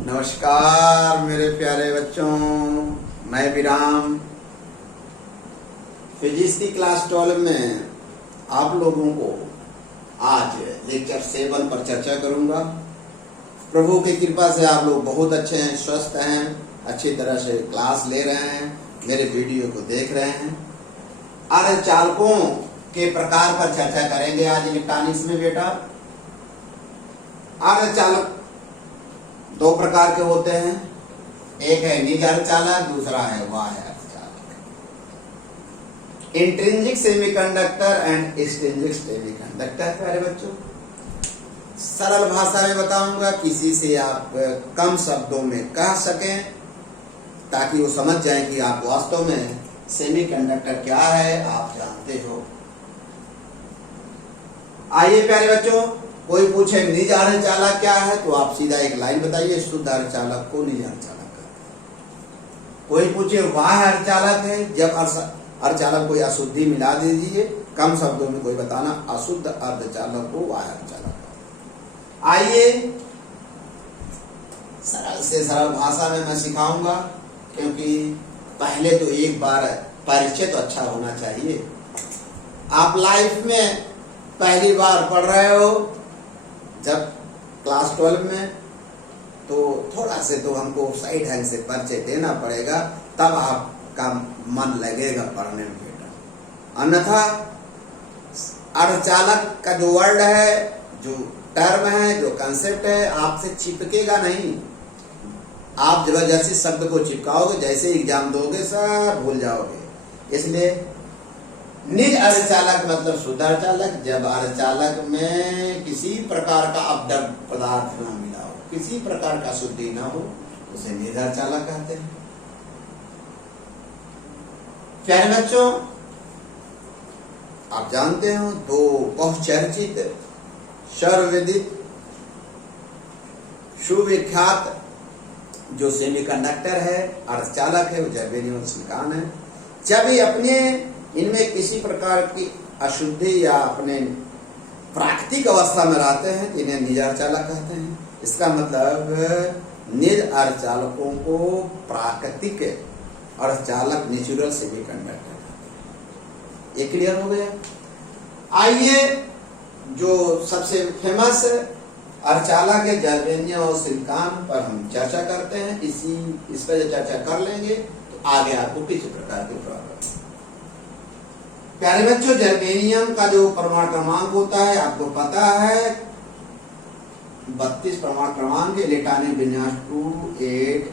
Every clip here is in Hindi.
नमस्कार मेरे प्यारे बच्चों, मैं विराम फिजिक्स की क्लास 12 में आप लोगों को आज लेक्चर 7 पर चर्चा करूंगा। प्रभु की कृपा से आप लोग बहुत अच्छे हैं, स्वस्थ हैं, अच्छी तरह से क्लास ले रहे हैं, मेरे वीडियो को देख रहे हैं। आज चालकों के प्रकार पर चर्चा करेंगे आज इलेक्ट्रॉनिक्स में बेटा। आज चालक दो प्रकार के होते हैं, एक है निज अर्धचालक, दूसरा है बाह्य अर्धचालक। Intrinsic semiconductor and extrinsic semiconductor. प्यारे बच्चों, सरल भाषा में बताऊंगा, किसी से आप कम शब्दों में कह सकें ताकि वो समझ जाएं कि आप वास्तव में सेमीकंडक्टर क्या है आप जानते हो। आइए प्यारे बच्चों, कोई पूछे निज अर्धचालक क्या है तो आप सीधा एक लाइन बताइए, शुद्ध अर्धचालक को निज अर्धचालक कहते हैं। कोई पूछे बाह्य अर्धचालक है, जब अर्धचालक कोई अशुद्धि मिला दीजिए, कम शब्दों में कोई बताना, अशुद्ध अर्धचालक को बाह्य अर्धचालक। आइए सरल से सरल भाषा में मैं सिखाऊंगा, क्योंकि पहले तो एक बार परिचय तो अच्छा होना चाहिए। आप लाइफ में पहली बार पढ़ रहे हो जब क्लास 12 में, तो थोड़ा से तो हमको सही ढंग से परिचय देना पड़ेगा, तब आपका मन लगेगा पढ़ने में बेटा। अन्यथा अर्धचालक का जो वर्ड है, जो टर्म है, जो कंसेप्ट है, आपसे चिपकेगा नहीं। आप जबरदस्ती शब्द को चिपकाओगे, जैसे एग्जाम दोगे सब भूल जाओगे। इसलिए निज अर्धचालक मतलब शुद्ध अर्धचालक, जब अर्धचालक में किसी प्रकार का अपद्रव्य पदार्थ न मिला हो, किसी प्रकार का शुद्धि न हो, उसे निज अर्धचालक कहते हैं। प्यारे बच्चों, आप जानते हो दो बहुचर्चित, सर्वविदित, सुविख्यात जो सेमीकंडक्टर है, अर्धचालक है, वो जर्मेनियम और सिलिकॉन है। जब ये अपने इनमें किसी प्रकार की अशुद्धि या अपने प्राकृतिक अवस्था में रहते हैं तो इन्हें निज अर्धचालक कहते हैं। इसका मतलब निज अर्धचालकों को प्राकृतिक अर्धचालक, नेचुरल सेमीकंडक्टर कहते हैं। ये क्लियर हो गया। आइए जो सबसे फेमस अर्धचालक है जर्मेनियम और सिलिकॉन पर हम चर्चा करते हैं। इस पर चर्चा कर लेंगे तो आगे आपको किसी प्रकार की प्रॉब्लम। प्यारे बच्चों, जर्मेनियम का जो परमाणु क्रमांक होता है आपको पता है, 32 परमाणु क्रमांक, इलेक्ट्रॉनिक विन्यास 2, 8,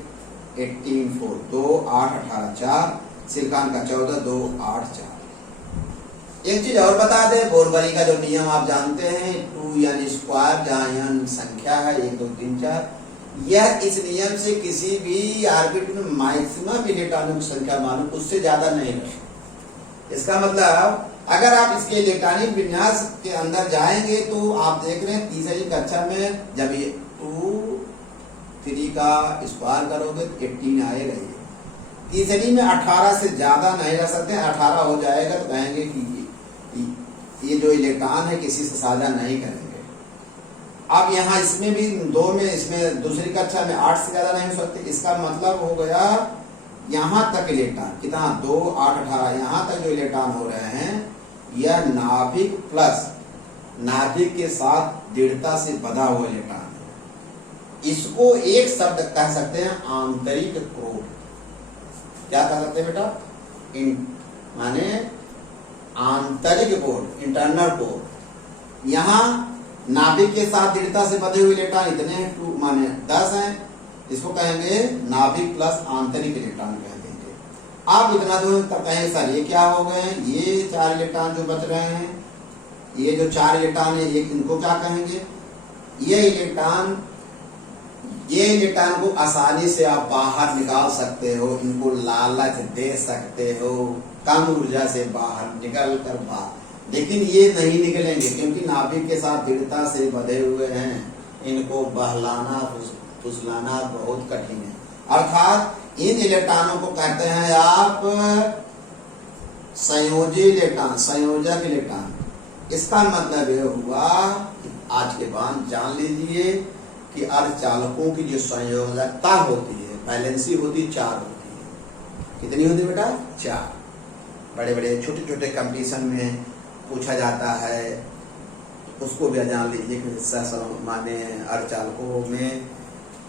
18, 4, 2, 8, 18, 4, सिलिकॉन का 14, 2, 8, 4। एक चीज और बता दें, बोरबरी का जो नियम आप जानते हैं, 2n स्क्वायर, जहाँ n संख्या है 1, 2, 3, 4, यह इस नियम से किसी भी ऑर्बिट में मैक्सिमम इलेक्ट्रॉनों की संख्या मालूम, उससे ज्यादा नहीं है। इसका मतलब अगर आप इसके इलेक्ट्रॉनिक विन्यास के अंदर जाएंगे तो आप देख रहे हैं तीसरी कक्षा में जब ये 2, 3 का स्क्वायर करोगे तो 18 आएगा। तीसरी में 18 से ज्यादा नहीं रह सकते, 18 हो जाएगा तो कहेंगे कि ये जो इलेक्ट्रॉन है किसी से साझा नहीं करेंगे। अब यहाँ इसमें भी 2 में, इसमें दूसरी कक्षा में 8 से ज्यादा नहीं हो सकते। इसका मतलब हो गया यहां तक इलेक्ट्रॉन कितना, 2, 8, 18, यहां तक जो इलेक्ट्रॉन हो रहे हैं, यह नाभिक प्लस नाभिक के साथ दृढ़ता से बंधा हुआ इलेक्ट्रॉन है। इसको एक शब्द कह सकते हैं, आंतरिक कोर। क्या कह सकते हैं बेटा? माने आंतरिक कोर, इंटरनल कोर। यहाँ नाभिक के साथ दृढ़ता से बंधे हुए इलेक्ट्रॉन इतने हैं, 2 माने 10 हैं। इसको कहेंगे नाभिक प्लस आंतरिक इलेक्ट्रॉन कह देंगे। आप इतना दूर तक कहेंगे सर ये क्या हो गए, ये 4 इलेक्ट्रॉन जो बच रहे हैं, ये जो 4 इलेक्ट्रॉन है, ये इनको क्या कहेंगे? ये इलेक्ट्रॉन को आसानी से आप बाहर निकाल सकते हो, इनको लालच दे सकते हो, कम ऊर्जा से बाहर निकल कर बाहर, लेकिन ये नहीं निकलेंगे क्योंकि नाभिक के साथ दृढ़ता से बंधे हुए हैं। इनको बहलाना फुसलाना बहुत कठिन है। अर्थात इन इलेक्ट्रॉनों को कहते हैं आप संयोजी इलेक्ट्रॉन, संयोजक इलेक्ट्रॉन। इसका मतलब यह हुआ, आज के बाद जान लीजिए कि अर्धचालकों की जो संयोजकता होती है, वैलेंसी होती है, 4 होती है। कितनी होती है बेटा? 4। बड़े बड़े छोटे छोटे कंपटीशन में पूछा जाता है, उसको भी जान लीजिए कि सहसमान्य अर्धचालकों में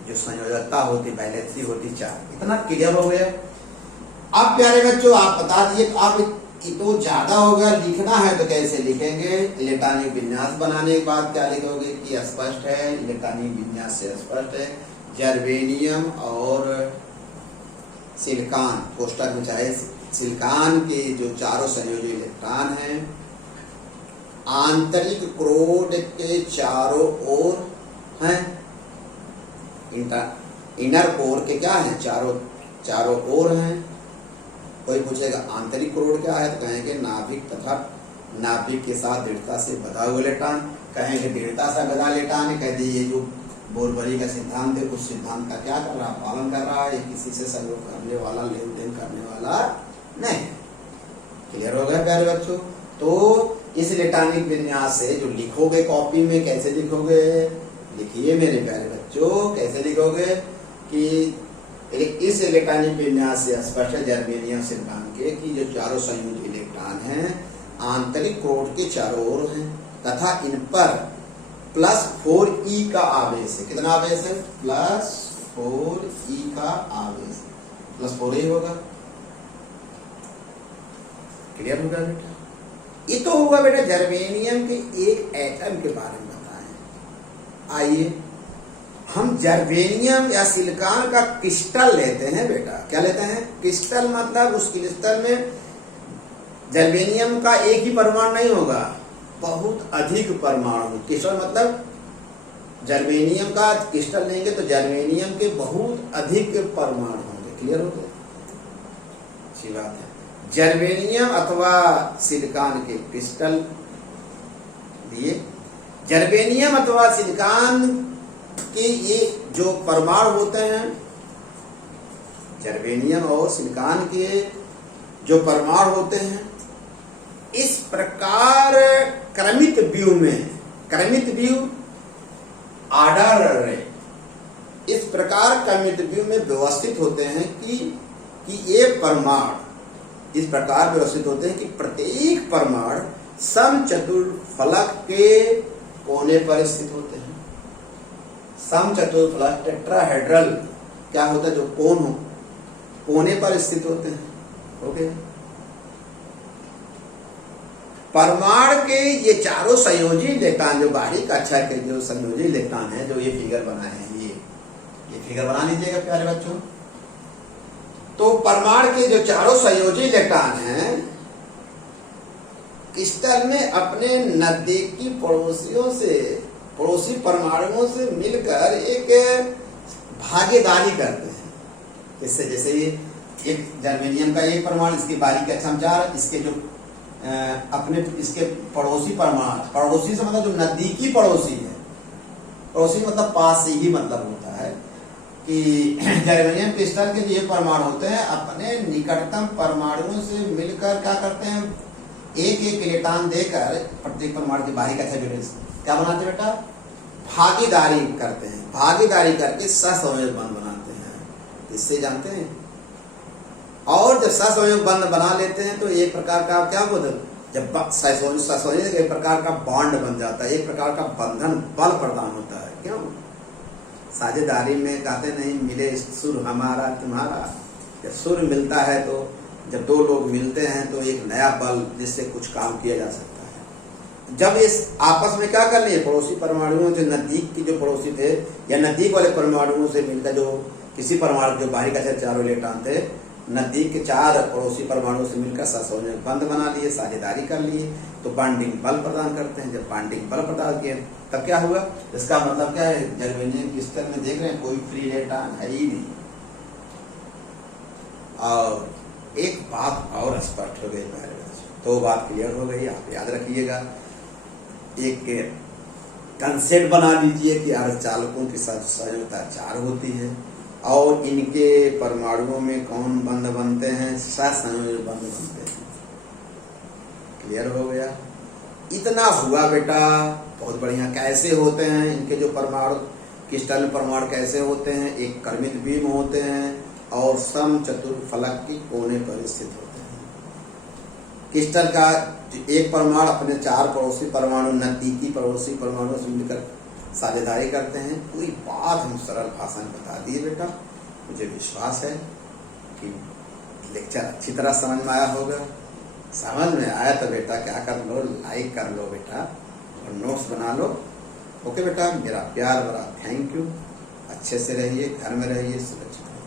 जो संयोजकता होती, वैलेंसी होती 4। इतना क्लियर हो गया। अब प्यारे बच्चों आप बता दिए, अब तो ज्यादा होगा, लिखना है तो कैसे लिखेंगे? इलेक्ट्रॉनिक विन्यास बनाने के बाद क्या लिखोगे कि स्पष्ट है, इलेक्ट्रॉनिक विन्यास से स्पष्ट है, जर्मेनियम और सिलिकॉन, कोष्टक में चाहे सिलिकॉन के जो चारों संयोजी इलेक्ट्रॉन हैं आंतरिक क्रोड के चारों ओर हैं, इनर कोर के क्या हैं? चारों ओर हैं। कोई पूछेगा आंतरिक क्रोड क्या है, तो कहेंगे नाभिक तथा नाभिक के साथ दृढ़ता से बंधा हुआ इलेक्ट्रॉन। कहेंगे दृढ़ता से बंधा इलेक्ट्रॉन, कह दिए जो बोरबरी का सिद्धांत है उस सिद्धांत का क्या कर रहा, पालन कर रहा है, किसी से सहयोग करने वाला, लेन देन करने वाला नहीं। क्लियर हो गया प्यारे बच्चों? तो इस इलेक्ट्रॉनिक विन्यास से जो लिखोगे कॉपी में, कैसे लिखोगे? लिखिए मेरे प्यारे बच्चों, कैसे लिखोगे कि इस इलेक्ट्रॉनिक विन्यास से स्पष्ट है जर्मेनियम सिलिकॉन के कि जो चारों संयोजी इलेक्ट्रॉन हैं आंतरिक क्रोड के चारों ओर हैं तथा इन पर +4e का आवेश है। कितना आवेश है? +4e का आवेश, +4e होगा। क्लियर होगा बेटा? ये तो हुआ बेटा जर्मेनियम के एक एटम के बारे में बताएं। आइए हम जर्मेनियम या सिलिकॉन का क्रिस्टल लेते हैं बेटा। क्या लेते हैं? क्रिस्टल। मतलब उस क्रिस्टल में जर्मेनियम का एक ही परमाणु नहीं होगा, बहुत अधिक परमाणु। क्रिस्टल मतलब जर्मेनियम का क्रिस्टल लेंगे तो जर्मेनियम के बहुत अधिक परमाणु होंगे। क्लियर हो गया? अच्छी बात है। जर्मेनियम अथवा सिलिकॉन के क्रिस्टल दिए। जर्मेनियम अथवा सिलिकॉन के ये जो परमाणु होते हैं, जर्मेनियम और सिलिकॉन के जो परमाणु होते हैं इस प्रकार क्रमित व्यू में, क्रमित व्यू आर्डर, इस प्रकार क्रमित व्यू में व्यवस्थित होते हैं कि ये परमाणु इस प्रकार व्यवस्थित होते हैं कि प्रत्येक परमाणु समचतुर्फलक के कोने पर स्थित होते हैं। समचतुर्फलक टेट्राहेड्रल क्या होता है? जो कोन हो, कोने पर स्थित होते हैं। ओके। परमाणु के ये चारों संयोजी इलेक्ट्रॉन, जो बाहरी कक्षा के जो संयोजी इलेक्ट्रॉन है, जो ये फिगर बनाए हैं, ये फिगर बना लीजिएगा प्यारे बच्चों। तो परमाणु के जो चारों संयोजी इलेक्ट्रॉन हैं क्रिस्टल में अपने नजदीकी पड़ोसी परमाणुओं से मिलकर एक भागीदारी करते हैं। इससे जैसे एक जर्मेनियम का एक परमाणु, इसकी बारीक कक्षा में 4, इसके जो अपने इसके पड़ोसी परमाणु, पड़ोसी से मतलब जो नजदीकी पड़ोसी है, पड़ोसी मतलब पास से ही मतलब होता है कि जर्मेनियम क्रिस्टल के जो परमाणु होते हैं अपने निकटतम परमाणुओं से मिलकर क्या करते हैं? एक एक इलेक्ट्रॉन देकर प्रत्येक परमाणु की बाहरी कक्षा जो क्या बनाते हैं बेटा? भागीदारी करते हैं। भागीदारी करके सहसंयोग बंध बनाते हैं। इससे जानते हैं। और जब सहसंयोग बंध बना लेते हैं तो एक प्रकार का क्या होता है? जब सहसंयोग एक प्रकार का बॉन्ड बन जाता है, एक प्रकार का बंधन बल प्रदान होता है। क्यों? साझेदारी में कहते नहीं मिले सुर हमारा तुम्हारा। जब सुर मिलता है तो जब दो लोग मिलते हैं तो एक नया बल जिससे कुछ काम किया जा सकता है। जब इस आपस में क्या कर लिए? पड़ोसी परमाणुओं से नजदीक के जो पड़ोसी थे या नजदीक वाले परमाणुओं से मिलकर जो किसी परमाणु जो बाहरी कक्षा चारों इलेक्ट्रॉन थे, नजदीक के 4 पड़ोसी परमाणुओं से मिलकर सहसंयोग बंध बना लिए, साझेदारी कर लिए, तो बॉन्डिंग बल प्रदान करते हैं। जब बॉन्डिंग बल प्रदान किए तब क्या हुआ? इसका मतलब क्या है? जर्मेनियम क्रिस्टल में देख रहे हैं कोई फ्री इलेक्ट्रॉन है ही नहीं। और एक बात और स्पष्ट हो गई मेरे बच्चों, 2 बात क्लियर हो गई, आप याद रखिएगा। एक कंसेप्ट बना लीजिए कि अर्धचालकों की संयोजकता 4 होती है और इनके परमाणुओं में कौन बंध बनते हैं? सहसंयोजक बंध बनते हैं। क्लियर हो गया? इतना हुआ बेटा, बहुत बढ़िया। कैसे होते हैं इनके जो परमाणु? क्रिस्टल परमाणु कैसे होते हैं, एक क्रमित बीम होते हैं और समचतुर्फलक की कोने पर स्थित होते हैं। क्रिस्टल का एक परमाणु अपने 4 पड़ोसी परमाणु नजदीकी पड़ोसी परमाणु से मिलकर साझेदारी करते हैं। पूरी बात हम सरल भाषा में बता दिए बेटा। मुझे विश्वास है कि लेक्चर अच्छी तरह समझ में आया होगा। समझ में आया तो बेटा क्या कर लो, लाइक कर लो बेटा और नोट्स बना लो। ओके बेटा, मेरा प्यार भरा थैंक यू। अच्छे से रहिए, घर में रहिए, सुरक्षित रहिए।